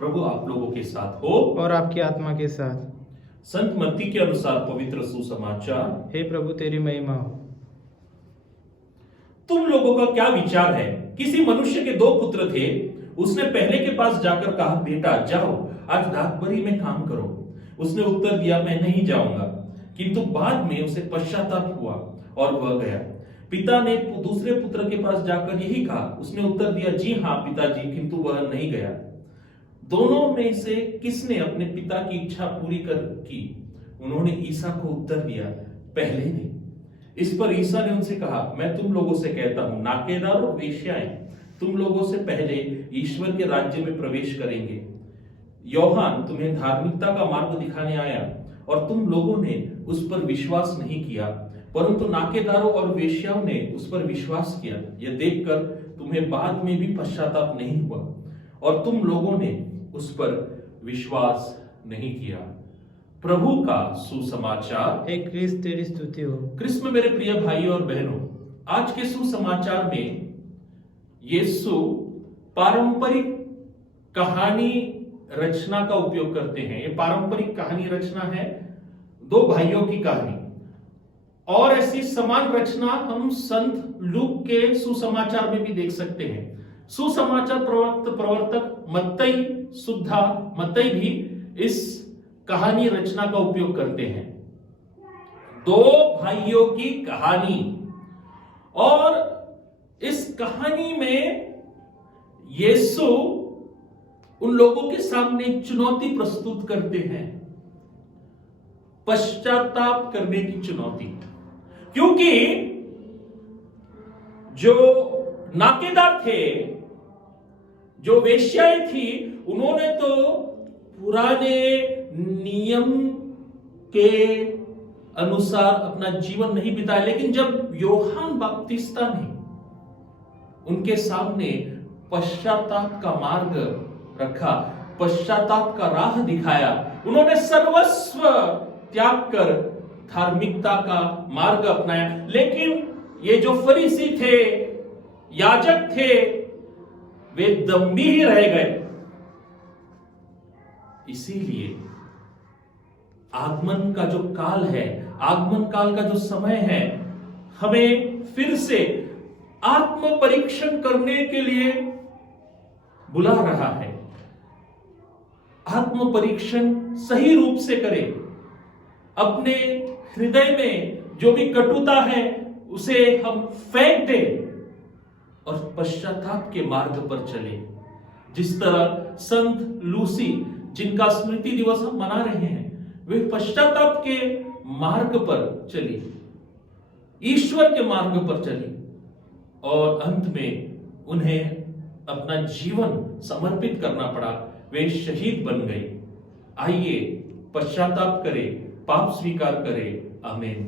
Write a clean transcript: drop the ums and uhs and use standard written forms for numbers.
प्रभु आप लोगों के साथ हो और आपकी आत्मा के साथ। संत मत्ती के अनुसार पवित्र सुसमाचार। हे प्रभु तेरी महिमा हो। तुम लोगों का क्या विचार है? किसी मनुष्य के 2 पुत्र थे। उसने पहले के पास जाकर कहा, बेटा जाओ आज डाकबरी में काम करो। उसने उत्तर दिया, मैं नहीं जाऊंगा। किंतु बाद में उसे पश्चाताप हुआ और वह गया। पिता ने दूसरे पुत्र के पास जाकर यही कहा। उसने उत्तर दिया, जी हाँ पिताजी, किंतु वह नहीं गया। दोनों में से किसने अपने पिता की इच्छा पूरी की? उन्होंने ईसा को उत्तर दिया, पहले ने। इस पर ईसा ने उनसे कहा, मैं तुम लोगों से कहता हूं, नाकेदार और वेश्याएं तुम लोगों से पहले ईश्वर के राज्य में प्रवेश करेंगे। योहान तुम्हें धार्मिकता का मार्ग दिखाने आया और तुम लोगों ने उस पर विश्वास नहीं किया, परंतु नाकेदारों और वेश्याओं ने उस पर विश्वास किया। यह देखकर तुम्हें बाद में भी पश्चाताप नहीं हुआ और तुम लोगों ने उस पर विश्वास नहीं किया। प्रभु का सुसमाचार। हे क्रिस्त तेरी स्तुति हो। क्रिस्त में मेरे प्रिय भाइयों और बहनों, आज के सुसमाचार में यीशु पारंपरिक कहानी रचना का उपयोग करते हैं। ये पारंपरिक कहानी रचना है 2 भाइयों की कहानी, और ऐसी समान रचना हम संत लूक के सुसमाचार में भी देख सकते हैं। सुसमाचार प्रवर्तक मत्तई सुद्धा मत्तई भी इस कहानी रचना का उपयोग करते हैं। 2 भाइयों की कहानी, और इस कहानी में यीशु उन लोगों के सामने चुनौती प्रस्तुत करते हैं, पश्चाताप करने की चुनौती। क्योंकि जो नाकेदार थे, जो वेश्याएं थी, उन्होंने तो पुराने नियम के अनुसार अपना जीवन नहीं बिताया, लेकिन जब योहान बपतिस्ता ने उनके सामने पश्चाताप का मार्ग रखा, पश्चाताप का राह दिखाया, उन्होंने सर्वस्व त्याग कर धार्मिकता का मार्ग अपनाया। लेकिन ये जो फरीसी थे, याजक थे, वे दम्भी ही रह गए। इसीलिए आगमन का जो काल है, आगमन काल का जो समय है, हमें फिर से आत्म परीक्षण करने के लिए बुला रहा है। आत्म परीक्षण सही रूप से करें। अपने हृदय में जो भी कटुता है उसे हम फेंक दें और पश्चाताप के मार्ग पर चले। जिस तरह संत लूसी, जिनका स्मृति दिवस हम मना रहे हैं, वे पश्चाताप के मार्ग पर चली, ईश्वर के मार्ग पर चली, और अंत में उन्हें अपना जीवन समर्पित करना पड़ा। वे शहीद बन गए। आइए पश्चाताप करें, पाप स्वीकार करें। आमीन।